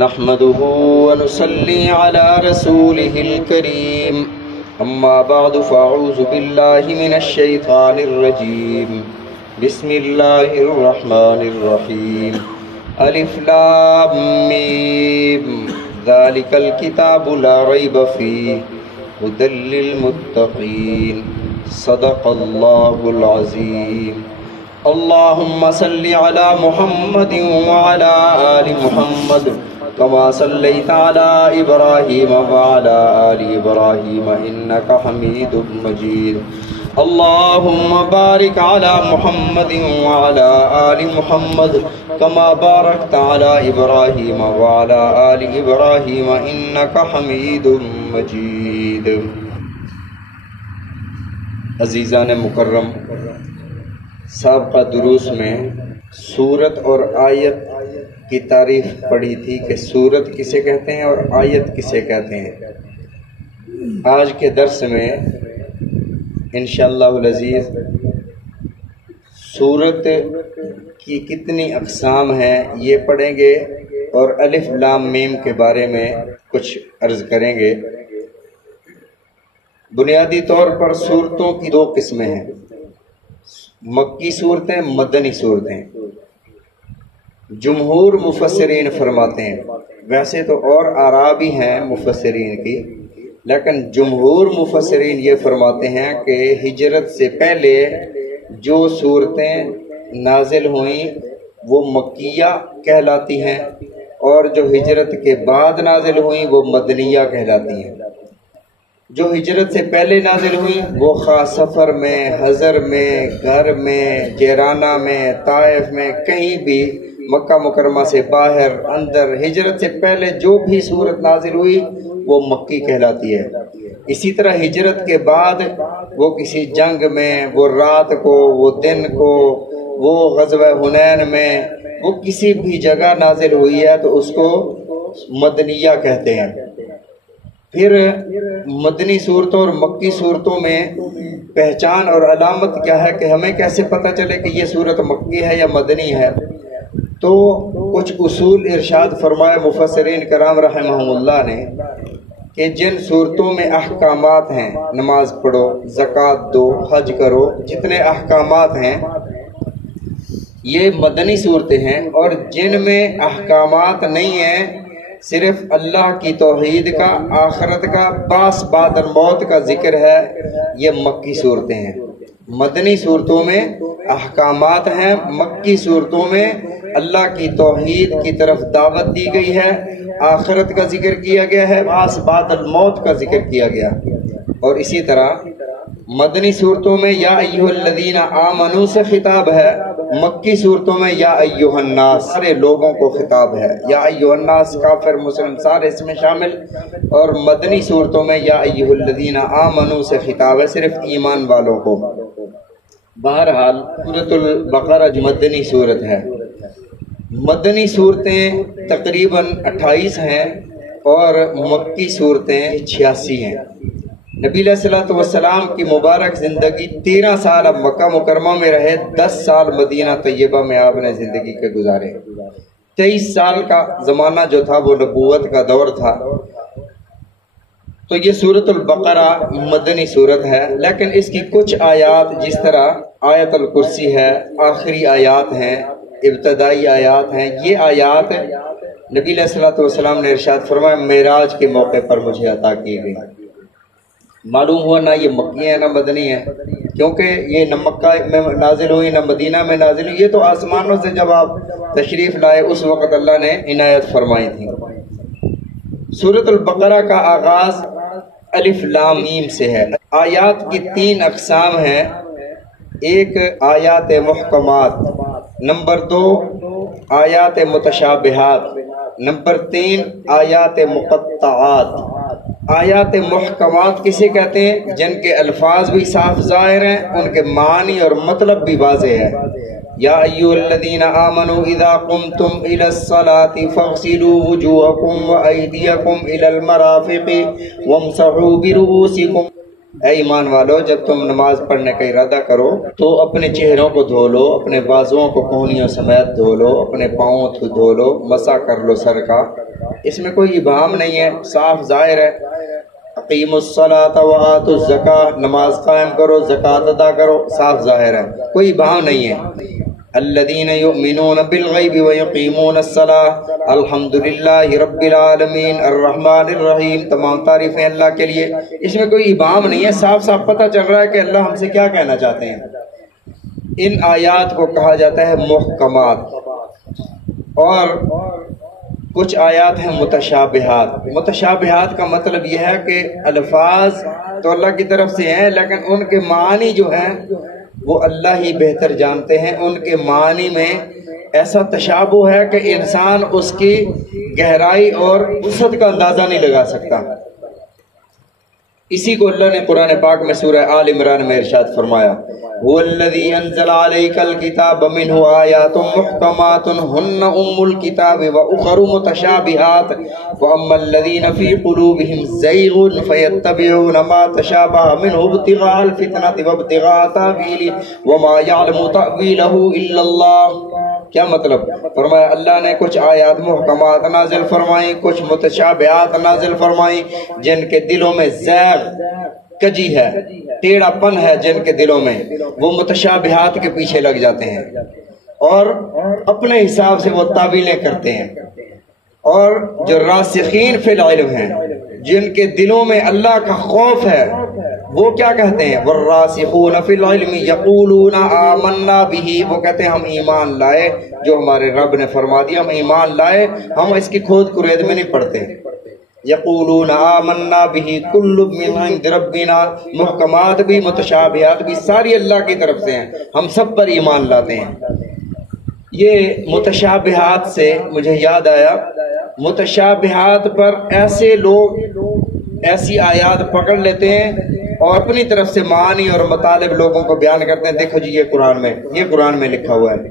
نحمده ونصلي على رسوله الكريم أما بعد فأعوذ بالله من الشيطان الرجيم بسم الله الرحمن الرحيم ألف لام ميم ذلك الكتاب لا ريب فيه هدى للمتقين صدق الله العظيم اللهم صل على محمد وعلى آل محمد كما صليت على إبراهيم وعلى آل إبراهيم إنك حميد مجيد اللهم بارك على محمد وعلى آل محمد كما باركت على إبراهيم وعلى آل إبراهيم إنك حميد مجيد. عزیزان مکرم، سابقہ دروس میں سورت اور آیت کی تعریف پڑھی تھی کہ سورت کسے کہتے ہیں اور آیت کسے کہتے ہیں. آج کے درس میں انشاءاللہ العزیز سورت کی کتنی اقسام ہیں یہ پڑھیں گے اور الف لام میم کے بارے میں کچھ عرض کریں گے. بنیادی طور پر سورتوں کی دو قسمیں ہیں، مکی صورتیں، مدنی صورتیں. جمہور مفسرین فرماتے ہیں، ویسے تو اور آراء بھی ہیں مفسرین کی، لیکن جمہور مفسرین یہ فرماتے ہیں کہ ہجرت سے پہلے جو صورتیں نازل ہوئیں وہ مکیہ کہلاتی ہیں، اور جو ہجرت کے بعد نازل ہوئیں وہ مدنیہ کہلاتی ہیں. جو ہجرت سے پہلے نازل ہوئی وہ خواہ سفر میں، حضر میں، گھر میں، جیرانہ میں، طائف میں، کہیں بھی مکہ مکرمہ سے باہر اندر ہجرت سے پہلے جو بھی صورت نازل ہوئی وہ مکی کہلاتی ہے. اسی طرح ہجرت کے بعد وہ کسی جنگ میں، وہ رات کو، وہ دن کو، وہ غزوہ حنین میں، وہ کسی بھی جگہ نازل ہوئی ہے تو اس کو مدنیہ کہتے ہیں. پھر مدنی صورتوں اور مکی صورتوں میں پہچان اور علامت کیا ہے کہ ہمیں کیسے پتہ چلے کہ یہ صورت مکی ہے یا مدنی ہے؟ تو کچھ اصول ارشاد فرمائے مفسرین کرام رحمہم اللہ نے کہ جن صورتوں میں احکامات ہیں، نماز پڑھو، زکوٰۃ دو، حج کرو، جتنے احکامات ہیں یہ مدنی صورتیں ہیں. اور جن میں احکامات نہیں ہیں، صرف اللہ کی توحید کا، آخرت کا، باس بعد الموت کا ذکر ہے، یہ مکی صورتیں ہیں. مدنی صورتوں میں احکامات ہیں، مکی صورتوں میں اللہ کی توحید کی طرف دعوت دی گئی ہے، آخرت کا ذکر کیا گیا ہے، باس بعد الموت کا ذکر کیا گیا. اور اسی طرح مدنی صورتوں میں یا ایھا الذین آمنوا سے خطاب ہے، مکی صورتوں میں یا ایھا الناس، سارے لوگوں کو خطاب ہے. یا ایھا الناس کافر مسلم سارے اس میں شامل. اور مدنی صورتوں میں یا ایھا الذین آمنوا سے خطاب ہے، صرف ایمان والوں کو. بہرحال سورۃ البقرہ مدنی صورت ہے. مدنی صورتیں تقریباً 28 ہیں اور مکی صورتیں 86 ہیں. نبی علیہ الصلوۃ والسلام کی مبارک زندگی 13 سال اب مکہ مکرمہ میں رہے، 10 سال مدینہ طیبہ میں آپ نے زندگی کے گزارے. 23 سال کا زمانہ جو تھا وہ نبوت کا دور تھا. تو یہ سورۃ البقرہ مدنی صورت ہے، لیکن اس کی کچھ آیات جس طرح آیت الکرسی ہے، آخری آیات ہیں، ابتدائی آیات ہیں، یہ آیات نبی علیہ الصلوۃ والسلام نے ارشاد فرمایا معراج کے موقع پر مجھے عطا کی گئی. معلوم ہوا نہ یہ مکی ہے نہ مدنی ہے، کیونکہ یہ نہ مکہ میں نازل ہوئی نہ مدینہ میں نازل ہوئی. یہ تو آسمانوں سے جب آپ تشریف لائے اس وقت اللہ نے عنایت فرمائی تھی. سورۃ البقرہ کا آغاز الف لام میم سے ہے. آیات کی 3 اقسام ہیں. ایک آیات محکمات، نمبر 2 آیات متشابہات، نمبر 3 آیات مقطعات. آیات محکمات کسے کہتے ہیں؟ جن کے الفاظ بھی صاف ظاہر ہیں، ان کے معنی اور مطلب بھی واضح ہے. یا ایھا الذین آمنوا اذا قمتم الی الصلاۃ فاغسلوا وجوہکم وایدیکم الی المرافق وامسحوا برؤوسکم. اے ایمان والو جب تم نماز پڑھنے کا ارادہ کرو تو اپنے چہروں کو دھو لو، اپنے بازوؤں کو کونیوں سمیت دھو لو، اپنے پاؤں دھو لو، مسح کر لو سر کا۔ اس میں کوئی ابہام نہیں ہے، صاف ظاہر ہے۔ اقیموا الصلاۃ وآتوا الزکاۃ، نماز قائم کرو، زکوٰۃ ادا کرو، صاف ظاہر ہے، کوئی ابہام نہیں ہے۔ الذین یؤمنون بالغیب ویقیمون الصلاۃ، الحمدللہ رب العالمین الرحمن الرحیم، تمام تعریفیں اللہ کے لیے۔ اس میں کوئی ابہام نہیں ہے، صاف صاف پتہ چل رہا ہے کہ اللہ ہم سے کیا کہنا چاہتے ہیں۔ ان آیات کو کہا جاتا ہے محکمات، اور کچھ آیات ہیں متشابہات۔ متشابہات کا مطلب یہ ہے کہ الفاظ تو اللہ کی طرف سے ہیں لیکن ان کے معنی جو ہیں وہ اللہ ہی بہتر جانتے ہیں۔ ان کے معنی میں ایسا تشابہ ہے کہ انسان اس کی گہرائی اور وسعت کا اندازہ نہیں لگا سکتا۔ اسی کو اللہ نے قرآن پاک میں سورہ آل عمران میں ارشاد فرمایا، هو الذی انزل علیک الکتاب منہ آیات محکمات ہن ام الکتاب واخر متشابہات فاما الذین فی قلوبہم زیغ فیتبعون ما تشابہ منہ ابتغاء الفتنة وابتغاء تاویلہ وما یعلم تاویلہ الا اللہ۔ کیا مطلب؟ فرمایا اللہ نے کچھ آیات محکمات نازل فرمائیں، کچھ متشابہات نازل فرمائیں، جن کے دلوں میں زیغ کجی ہے، ٹیڑھا پن ہے جن کے دلوں میں، وہ متشابہات کے پیچھے لگ جاتے ہیں اور اپنے حساب سے وہ تعویلیں کرتے ہیں۔ اور جو راسخین فی العلم ہیں، جن کے دلوں میں اللہ کا خوف ہے، وہ کیا کہتے ہیں؟ والراسخون فی العلم یقولون آمنا بہ، وہ کہتے ہیں ہم ایمان لائے، جو ہمارے رب نے فرما دیا ہم ایمان لائے، ہم اس کی کھود کرید میں نہیں پڑھتے۔ یقولون آمنا بہ کل من عند ربنا، محکمات بھی متشابہات بھی ساری اللہ کی طرف سے ہیں، ہم سب پر ایمان لاتے ہیں۔ یہ متشابہات سے مجھے یاد آیا، متشابہات پر ایسے لوگ ایسی آیات پکڑ لیتے ہیں اور اپنی طرف سے معنی اور مطالب لوگوں کو بیان کرتے ہیں، دیکھو جی یہ قرآن میں لکھا ہوا ہے۔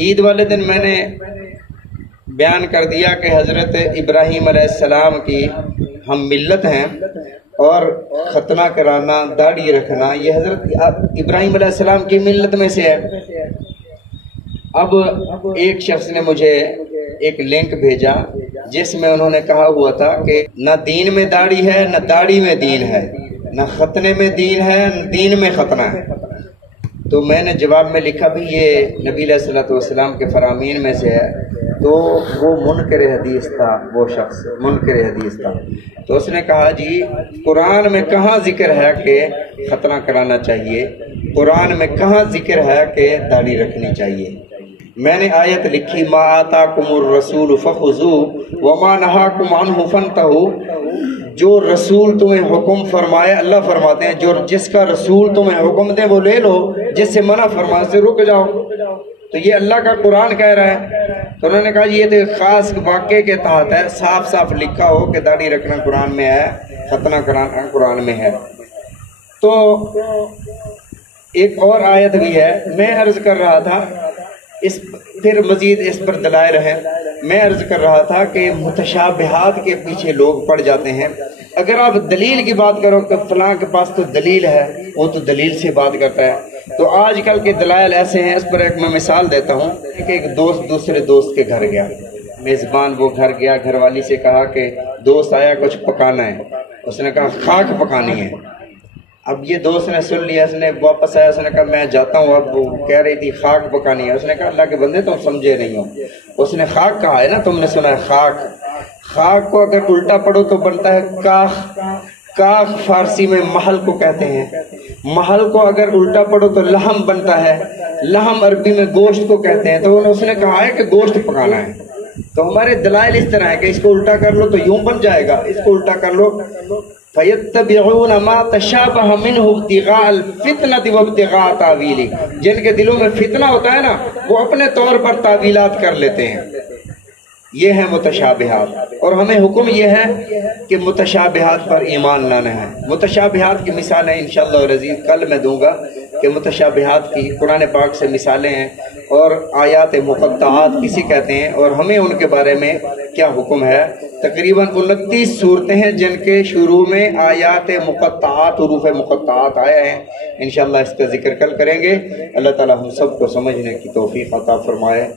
عید والے دن میں نے بیان کر دیا کہ حضرت ابراہیم علیہ السلام کی ہم ملت ہیں، اور ختنہ کرانا، داڑھی رکھنا یہ حضرت ابراہیم علیہ السلام کی ملت میں سے ہے۔ اب ایک شخص نے مجھے ایک لنک بھیجا جس میں انہوں نے کہا ہوا تھا کہ نہ دین میں داڑھی ہے، نہ داڑھی میں دین ہے، نہ ختنے میں دین ہے، نہ دین میں ختنہ ہے۔ تو میں نے جواب میں لکھا بھی یہ نبی علیہ الصلوۃ والسلام کے فرامین میں سے ہے، تو وہ منکر حدیث تھا، وہ شخص منکر حدیث تھا۔ تو اس نے کہا جی قرآن میں کہاں ذکر ہے کہ ختنہ کرانا چاہیے، قرآن میں کہاں ذکر ہے کہ داڑھی رکھنی چاہیے۔ میں نے آیت لکھی ما آتاکم الرسول فخذوہ وما نہاکم عنہ فانتہوا، جو رسول تمہیں حکم فرمائے، اللہ فرماتے ہیں جو جس کا رسول تمہیں حکم دے وہ لے لو، جس سے منع فرمائے سے رک جاؤ۔ تو یہ اللہ کا قرآن کہہ رہا ہے۔ تو انہوں نے کہا یہ تو خاص واقعے کے تحت ہے، صاف صاف لکھا ہو کہ داڑھی رکھنا قرآن میں ہے، ختنہ کرانا قرآن میں ہے۔ تو ایک اور آیت بھی ہے، میں عرض کر رہا تھا پھر مزید اس پر دلائل ہیں۔ میں عرض کر رہا تھا کہ متشابہات کے پیچھے لوگ پڑ جاتے ہیں۔ اگر آپ دلیل کی بات کرو کہ فلاں کے پاس تو دلیل ہے، وہ تو دلیل سے بات کرتا ہے، تو آج کل کے دلائل ایسے ہیں۔ اس پر ایک میں مثال دیتا ہوں کہ ایک دوست دوسرے دوست کے گھر گیا، میزبان وہ گھر گیا، گھر والی سے کہا کہ دوست آیا کچھ پکانا ہے، اس نے کہا خاک پکانی ہے۔ اب یہ دوست نے سن لیا، اس نے واپس آیا، اس نے کہا میں جاتا ہوں، اب وہ کہہ رہی تھی خاک پکانی ہے۔ اس نے کہا اللہ کے بندے تم سمجھے نہیں ہو، اس نے خاک کہا ہے نا، تم نے سنا ہے خاک، خاک کو اگر الٹا پڑھو تو بنتا ہے کاخ، کاخ فارسی میں محل کو کہتے ہیں، محل کو اگر الٹا پڑھو تو لحم بنتا ہے، لحم عربی میں گوشت کو کہتے ہیں۔ تو اس نے کہا ہے کہ گوشت پکانا ہے۔ تو ہمارے دلائل اس طرح ہے کہ اس کو الٹا کر لو تو یوں بن جائے گا، اس کو الٹا کر لو فَيَتَّبِعُونَ مَا تَشَابَهَ مِنْهُ ابْتِغَاءَ الْفِتْنَةِ وَابْتِغَاءَ تَأْوِيلِهِ، جن کے دلوں میں فتنہ ہوتا ہے نا وہ اپنے طور پر تعویلات کر لیتے ہیں۔ یہ ہیں متشابہات، اور ہمیں حکم یہ ہے کہ متشابہات پر ایمان لانا ہے۔ متشابہات کی مثالیں انشاءاللہ العزیز کل میں دوں گا کہ متشابہات کی قرآن پاک سے مثالیں ہیں۔ اور آیات مقطعات کسی کہتے ہیں، اور ہمیں ان کے بارے میں کیا حکم ہے۔ تقریباً 29 صورتیں ہیں جن کے شروع میں آیات مقطعات، حروف مقطعات آئے ہیں۔ انشاءاللہ اس کا ذکر کل کریں گے۔ اللہ تعالی ہم سب کو سمجھنے کی توفیق عطا فرمائے۔